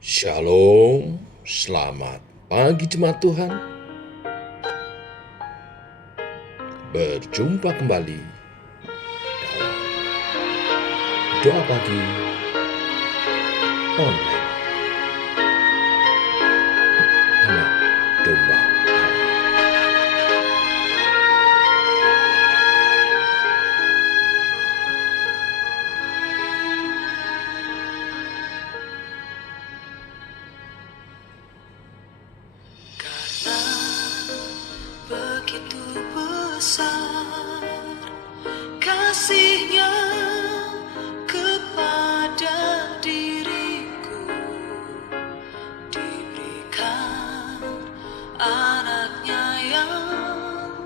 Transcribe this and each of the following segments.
Shalom, selamat pagi jemaat Tuhan. Berjumpa kembali dalam doa pagi online anak domba Allah. Karena begitu besar kasih-Nya kepada diriku, diberikan anaknya yang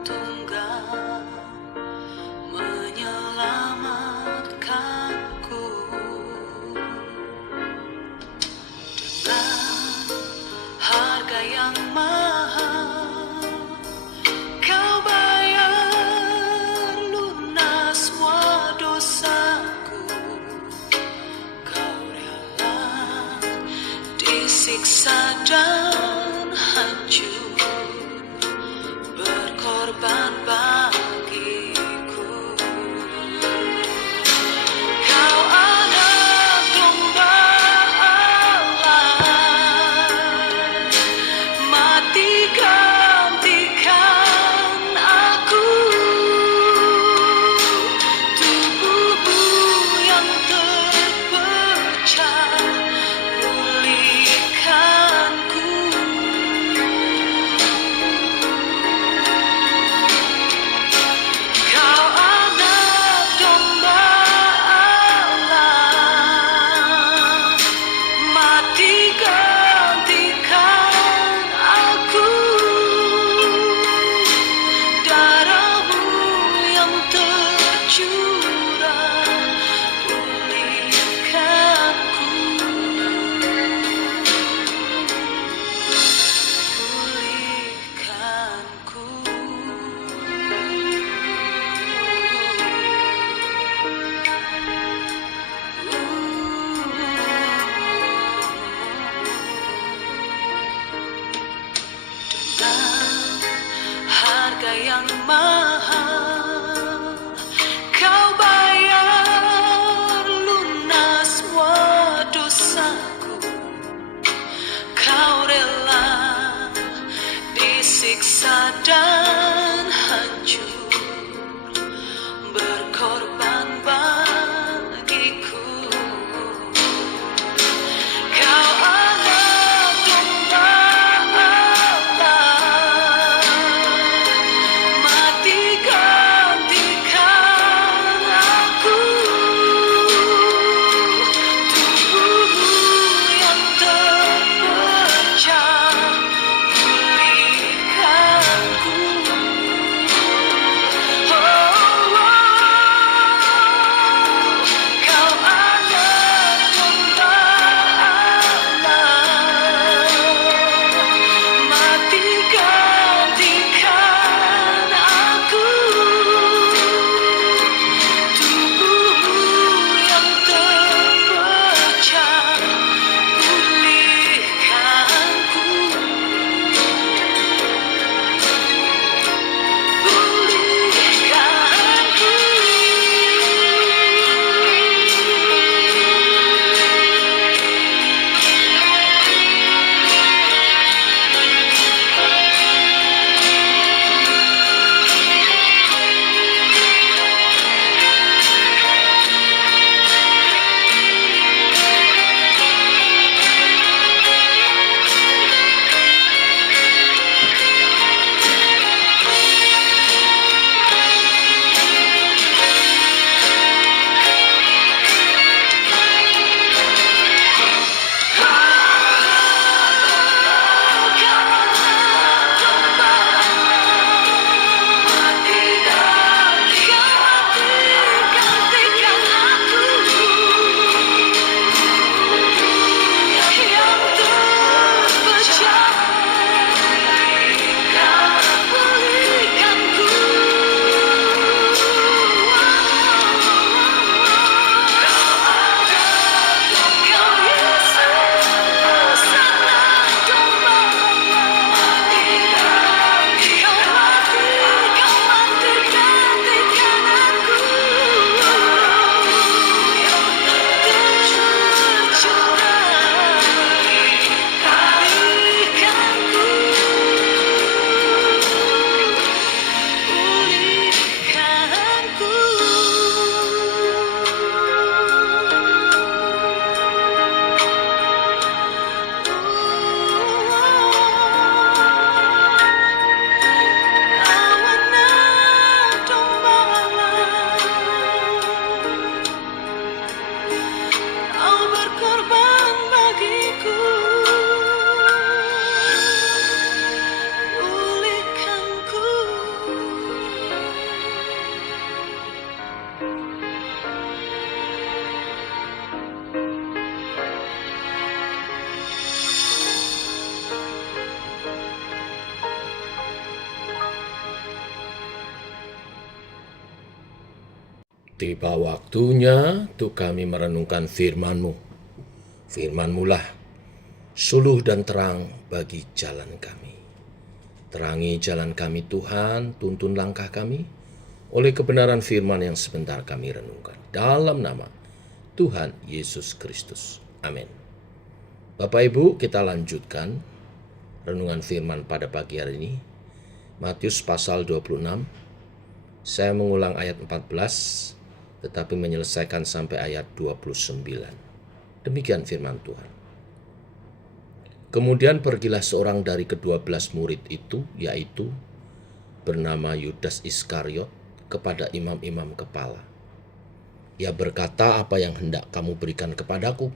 tunggal menyelamatkanku. Dengan harga yang mahal Kau bayar lunas semua dosaku. Kau rela disiksa dan hancur, berkorban bagiku. Kau anak domba Allah, mati gantikan aku. Tubuhmu yang terpecah pulihkanku. Kau anak domba Allah, mati gantikan aku. Darahmu yang tercurah pulihkanku. Dengan harga yang mahal Kau bayar lunas semua dosaku. Kau rela disiksa dan hancur, berkorban bagiku. Kau anak domba Allah, mati Tiba waktunya untuk kami merenungkan firman-Mu. Firman-Mu lah suluh dan terang bagi jalan kami. Terangi jalan kami Tuhan, tuntun langkah kami oleh kebenaran firman yang sebentar kami renungkan. Dalam nama Tuhan Yesus Kristus. Amin. Bapak Ibu, kita lanjutkan renungan firman pada pagi hari ini. Matius pasal 26. Saya mengulang ayat 14, tetapi menyelesaikan sampai ayat 29. Demikian firman Tuhan. Kemudian pergilah seorang dari ke-12 murid itu, yaitu bernama Yudas Iskariot, kepada imam-imam kepala. Ia berkata, "Apa yang hendak kamu berikan kepadaku,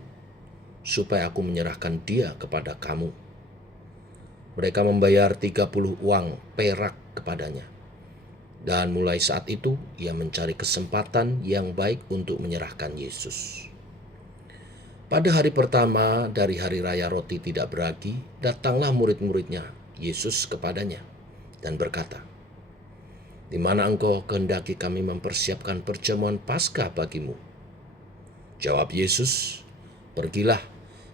supaya aku menyerahkan dia kepada kamu?" Mereka membayar 30 uang perak kepadanya. Dan mulai saat itu, ia mencari kesempatan yang baik untuk menyerahkan Yesus. Pada hari pertama dari hari raya roti tidak beragi, datanglah murid-muridnya Yesus kepadanya dan berkata, "Di mana engkau kehendaki kami mempersiapkan perjamuan Paskah bagimu?" Jawab Yesus, "Pergilah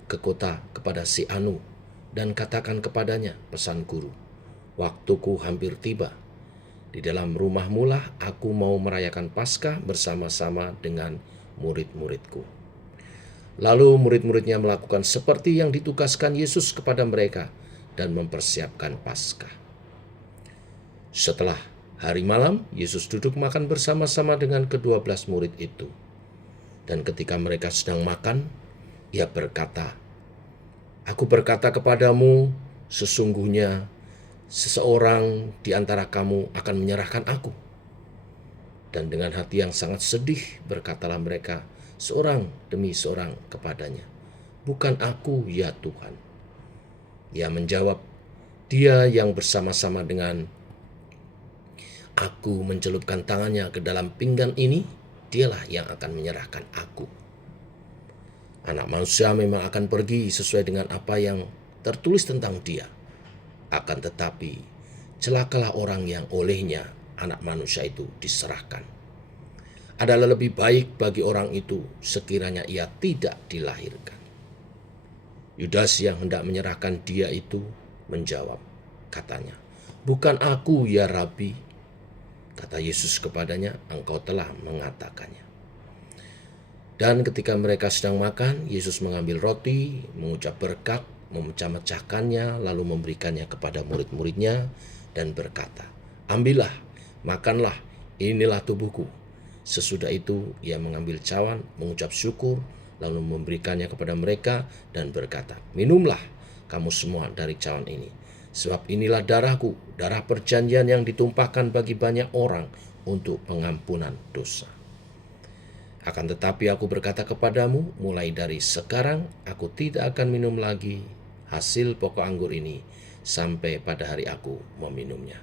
ke kota kepada si Anu dan katakan kepadanya, pesan guru, waktuku hampir tiba. Di dalam rumahmu lah aku mau merayakan Paskah bersama-sama dengan murid-muridku." Lalu murid-muridnya melakukan seperti yang ditugaskan Yesus kepada mereka dan mempersiapkan Paskah. Setelah hari malam, Yesus duduk makan bersama-sama dengan ke-12 murid itu. Dan ketika mereka sedang makan, ia berkata, "Aku berkata kepadamu, sesungguhnya seseorang di antara kamu akan menyerahkan aku." Dan dengan hati yang sangat sedih berkatalah mereka, seorang demi seorang kepadanya, "Bukan aku, ya Tuhan." Ia menjawab, "Dia yang bersama-sama dengan aku mencelupkan tangannya ke dalam pinggan ini, dialah yang akan menyerahkan aku. Anak manusia memang akan pergi sesuai dengan apa yang tertulis tentang dia. Akan tetapi, celakalah orang yang olehnya anak manusia itu diserahkan. Adalah lebih baik bagi orang itu sekiranya ia tidak dilahirkan." Yudas yang hendak menyerahkan dia itu menjawab, katanya, "Bukan aku, ya Rabi." Kata Yesus kepadanya, "Engkau telah mengatakannya." Dan ketika mereka sedang makan, Yesus mengambil roti, mengucap berkat, memecah-mecahkannya, lalu memberikannya kepada murid-muridnya dan berkata, "Ambillah, makanlah, inilah tubuhku." Sesudah itu ia mengambil cawan, mengucap syukur, lalu memberikannya kepada mereka dan berkata, "Minumlah kamu semua dari cawan ini, sebab inilah darahku, darah perjanjian yang ditumpahkan bagi banyak orang untuk pengampunan dosa. Akan tetapi aku berkata kepadamu, mulai dari sekarang aku tidak akan minum lagi hasil pokok anggur ini sampai pada hari aku meminumnya,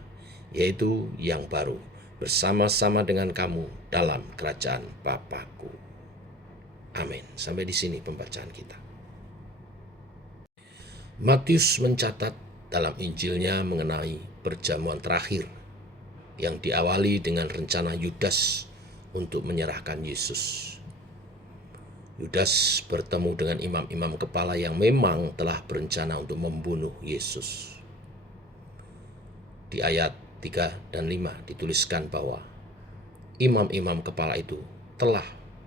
yaitu yang baru bersama-sama dengan kamu dalam kerajaan Bapa-Ku." Amin. Sampai di sini pembacaan kita. Matius mencatat dalam Injilnya mengenai perjamuan terakhir yang diawali dengan rencana Yudas untuk menyerahkan Yesus. Yudas bertemu dengan imam-imam kepala yang memang telah berencana untuk membunuh Yesus. Di ayat 3 dan 5 dituliskan bahwa imam-imam kepala itu telah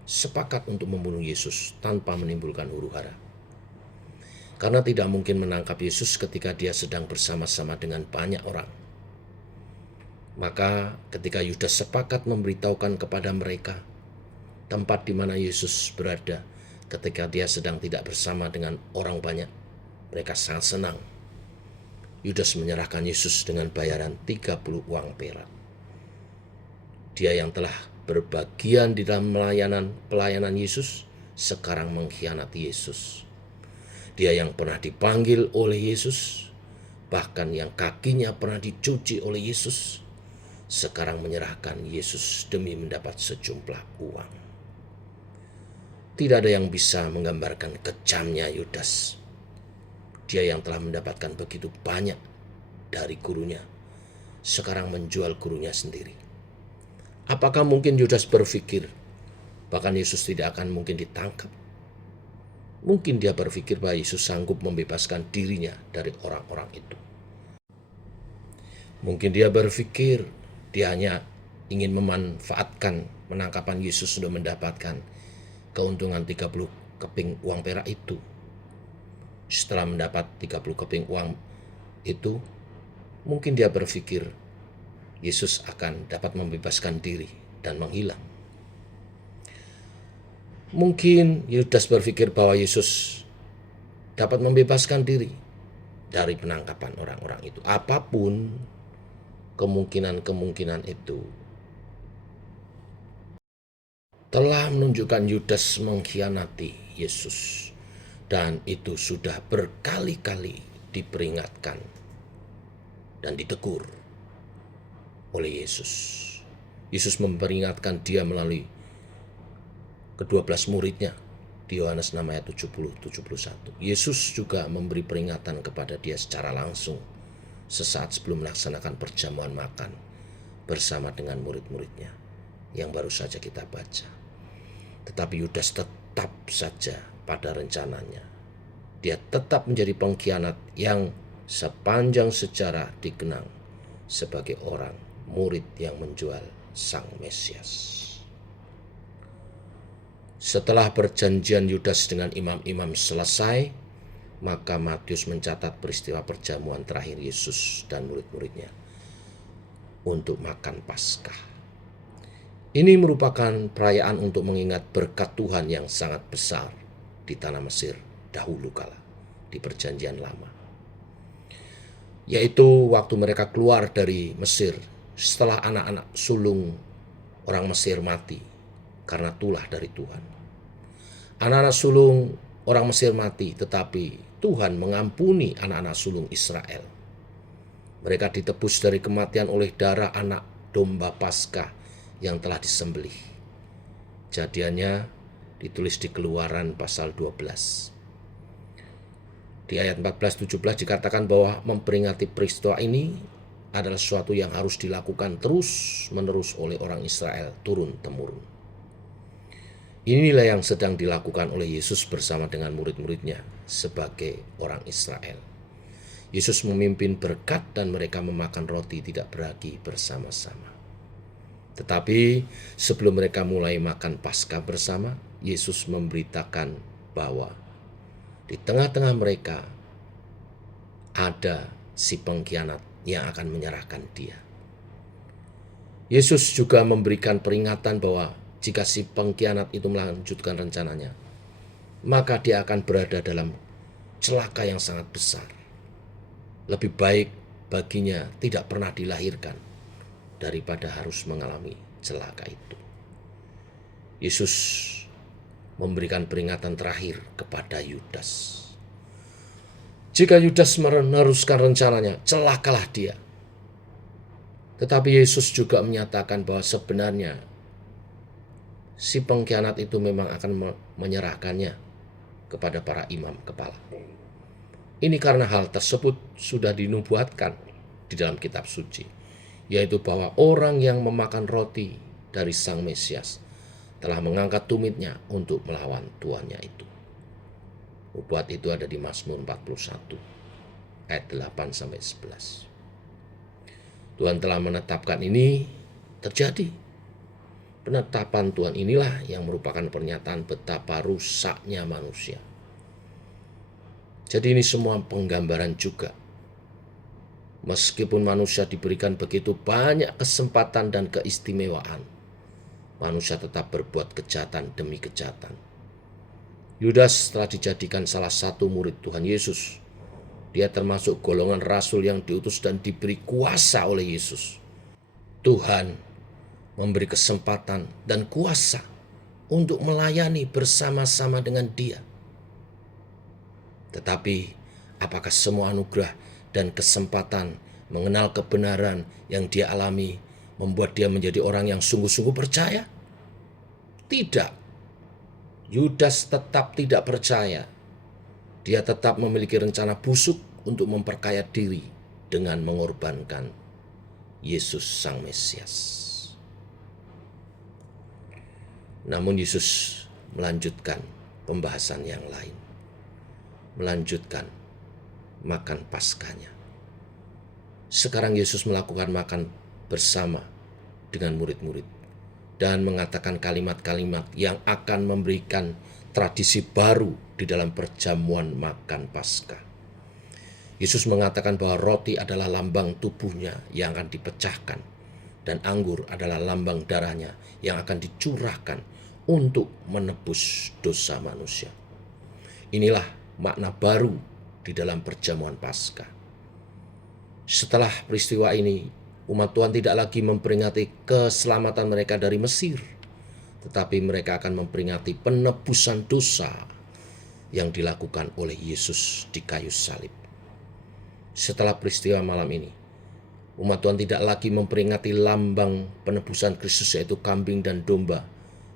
sepakat untuk membunuh Yesus tanpa menimbulkan huru-hara. Karena tidak mungkin menangkap Yesus ketika dia sedang bersama-sama dengan banyak orang. Maka ketika Yudas sepakat memberitahukan kepada mereka tempat di mana Yesus berada ketika dia sedang tidak bersama dengan orang banyak, mereka sangat senang. Yudas menyerahkan Yesus dengan bayaran 30 uang perak. Dia yang telah berbagian di dalam pelayanan Yesus sekarang mengkhianati Yesus. Dia yang pernah dipanggil oleh Yesus, bahkan yang kakinya pernah dicuci oleh Yesus, sekarang menyerahkan Yesus demi mendapat sejumlah uang. Tidak ada yang bisa menggambarkan kejamnya Yudas. Dia yang telah mendapatkan begitu banyak dari gurunya, sekarang menjual gurunya sendiri. Apakah mungkin Yudas berpikir Bahkan Yesus tidak akan mungkin ditangkap. Mungkin dia berpikir bahwa Yesus sanggup membebaskan dirinya dari orang-orang itu. Mungkin dia berpikir dia hanya ingin memanfaatkan penangkapan Yesus untuk mendapatkan keuntungan 30 keping uang perak itu. Setelah mendapat 30 keping uang itu, mungkin dia berpikir Yesus akan dapat membebaskan diri dan menghilang. Mungkin Yudas berpikir bahwa Yesus dapat membebaskan diri dari penangkapan orang-orang itu. Apapun kemungkinan-kemungkinan itu telah menunjukkan Yudas mengkhianati Yesus. Dan itu sudah berkali-kali diperingatkan dan ditegur oleh Yesus. Yesus memperingatkan dia melalui ke-12 muridnya di Yohanes 6 ayat 70-71. Yesus juga memberi peringatan kepada dia secara langsung sesaat sebelum melaksanakan perjamuan makan bersama dengan murid-muridnya yang baru saja kita baca. Tetapi Yudas tetap saja pada rencananya. Dia tetap menjadi pengkhianat yang sepanjang sejarah dikenang sebagai orang murid yang menjual Sang Mesias. Setelah perjanjian Yudas dengan imam-imam selesai, maka Matius mencatat peristiwa perjamuan terakhir Yesus dan murid-muridnya untuk makan Paskah. Ini merupakan perayaan untuk mengingat berkat Tuhan yang sangat besar di tanah Mesir dahulu kala di perjanjian lama. Yaitu waktu mereka keluar dari Mesir setelah anak-anak sulung orang Mesir mati karena tulah dari Tuhan. Anak-anak sulung orang Mesir mati, tetapi Tuhan mengampuni anak-anak sulung Israel. Mereka ditebus dari kematian oleh darah anak domba Paskah yang telah disembelih. Jadiannya ditulis di Keluaran pasal 12. Di ayat 14-17 dikatakan bahwa memperingati peristiwa ini adalah sesuatu yang harus dilakukan terus-menerus oleh orang Israel turun-temurun. Inilah yang sedang dilakukan oleh Yesus bersama dengan murid-muridnya sebagai orang Israel. Yesus memimpin berkat dan mereka memakan roti tidak beragi bersama-sama. Tetapi sebelum mereka mulai makan Paskah bersama, Yesus memberitakan bahwa di tengah-tengah mereka ada si pengkhianat yang akan menyerahkan dia. Yesus juga memberikan peringatan bahwa jika si pengkhianat itu melanjutkan rencananya, maka dia akan berada dalam celaka yang sangat besar. Lebih baik baginya tidak pernah dilahirkan daripada harus mengalami celaka itu. Yesus memberikan peringatan terakhir kepada Yudas. Jika Yudas meneruskan rencananya, celakalah dia. Tetapi Yesus juga menyatakan bahwa sebenarnya si pengkhianat itu memang akan menyerahkannya kepada para imam kepala. Ini karena hal tersebut sudah dinubuatkan di dalam kitab suci, yaitu bahwa orang yang memakan roti dari Sang Mesias telah mengangkat tumitnya untuk melawan tuannya itu. Nubuat itu ada di Mazmur 41 ayat 8-11. Tuhan telah menetapkan ini terjadi. Penetapan Tuhan inilah yang merupakan pernyataan betapa rusaknya manusia. Jadi ini semua penggambaran juga. Meskipun manusia diberikan begitu banyak kesempatan dan keistimewaan, manusia tetap berbuat kejahatan demi kejahatan. Yudas telah dijadikan salah satu murid Tuhan Yesus. Dia termasuk golongan rasul yang diutus dan diberi kuasa oleh Yesus. Tuhan memberi kesempatan dan kuasa untuk melayani bersama-sama dengan dia. Tetapi apakah semua anugerah dan kesempatan mengenal kebenaran yang dia alami membuat dia menjadi orang yang sungguh-sungguh percaya? Tidak. Yudas tetap tidak percaya. Dia tetap memiliki rencana busuk untuk memperkaya diri dengan mengorbankan Yesus Sang Mesias. Namun Yesus melanjutkan pembahasan yang lain. Melanjutkan makan Paskahnya. Sekarang Yesus melakukan makan bersama dengan murid-murid dan mengatakan kalimat-kalimat yang akan memberikan tradisi baru di dalam perjamuan makan Paskah. Yesus mengatakan bahwa roti adalah lambang tubuhnya yang akan dipecahkan dan anggur adalah lambang darahnya yang akan dicurahkan untuk menebus dosa manusia. Inilah makna baru di dalam perjamuan Paskah. Setelah peristiwa ini, umat Tuhan tidak lagi memperingati keselamatan mereka dari Mesir, tetapi mereka akan memperingati penebusan dosa yang dilakukan oleh Yesus di kayu salib. Setelah peristiwa malam ini, umat Tuhan tidak lagi memperingati lambang penebusan Kristus yaitu kambing dan domba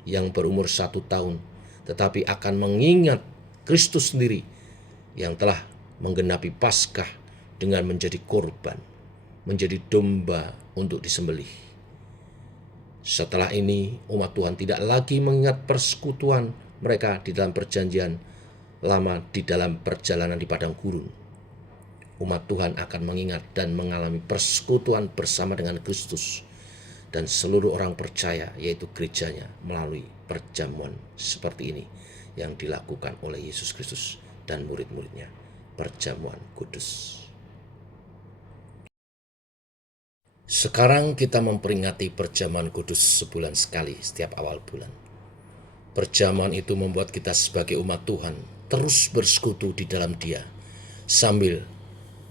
yang berumur 1 tahun, tetapi akan mengingat Kristus sendiri yang telah menggenapi Paskah dengan menjadi korban, menjadi domba untuk disembelih. Setelah ini, umat Tuhan tidak lagi mengingat persekutuan mereka di dalam perjanjian lama di dalam perjalanan di padang gurun. Umat Tuhan akan mengingat dan mengalami persekutuan bersama dengan Kristus dan seluruh orang percaya, yaitu gerejanya, melalui perjamuan seperti ini yang dilakukan oleh Yesus Kristus dan murid-muridnya, perjamuan kudus. Sekarang kita memperingati perjamuan kudus sebulan sekali setiap awal bulan. Perjamuan itu membuat kita sebagai umat Tuhan terus bersekutu di dalam Dia sambil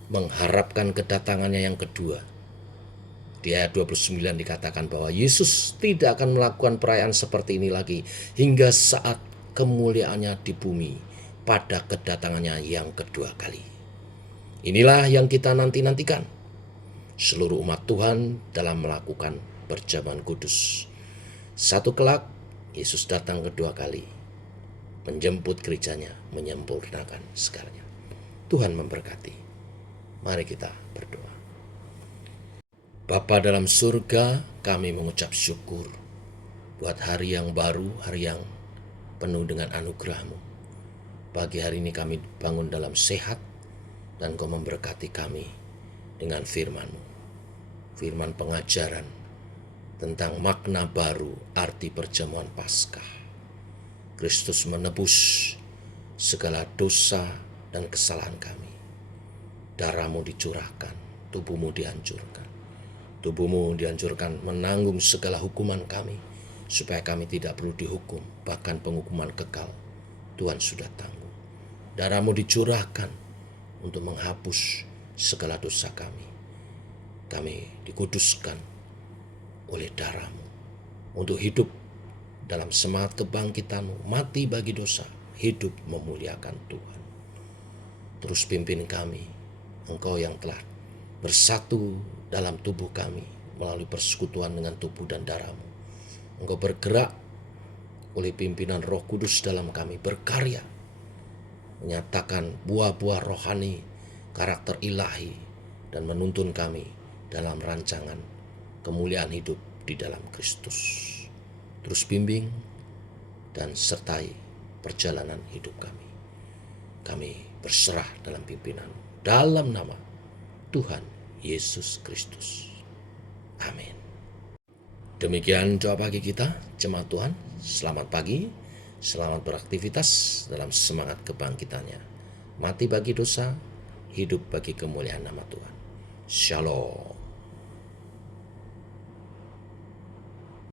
mengharapkan kedatangannya yang kedua. Di ayat 29 dikatakan bahwa Yesus tidak akan melakukan perayaan seperti ini lagi hingga saat kemuliaannya di bumi pada kedatangannya yang kedua kali. Inilah yang kita nanti-nantikan. Seluruh umat Tuhan dalam melakukan perjamuan kudus. Satu kelak, Yesus datang kedua kali, menjemput gerejanya, menyempurnakan segalanya. Tuhan memberkati. Mari kita berdoa. Bapa dalam surga, kami mengucap syukur buat hari yang baru, hari yang penuh dengan anugerah-Mu. Pagi hari ini kami bangun dalam sehat, dan Kau memberkati kami dengan firman-Mu. Firman pengajaran tentang makna baru arti perjamuan Paskah. Kristus menebus segala dosa dan kesalahan kami. Darah-Mu dicurahkan, tubuh-Mu dihancurkan. Tubuh-Mu dihancurkan menanggung segala hukuman kami, supaya kami tidak perlu dihukum, bahkan penghukuman kekal Tuhan sudah tanggung. Darah-Mu dicurahkan untuk menghapus segala dosa kami. Kami dikuduskan oleh darah-Mu untuk hidup dalam semangat kebangkitan-Mu, mati bagi dosa, hidup memuliakan Tuhan. Terus pimpin kami, Engkau yang telah bersatu dalam tubuh kami melalui persekutuan dengan tubuh dan darah-Mu. Engkau bergerak oleh pimpinan Roh Kudus dalam kami, berkarya, menyatakan buah-buah rohani, karakter ilahi, dan menuntun kami dalam rancangan kemuliaan hidup di dalam Kristus. Terus bimbing dan sertai perjalanan hidup kami. Kami berserah dalam pimpinan dalam nama Tuhan Yesus Kristus. Amin. Demikian doa pagi kita, jemaat Tuhan. Selamat pagi, selamat beraktivitas dalam semangat kebangkitannya. Mati bagi dosa, hidup bagi kemuliaan nama Tuhan. Shalom.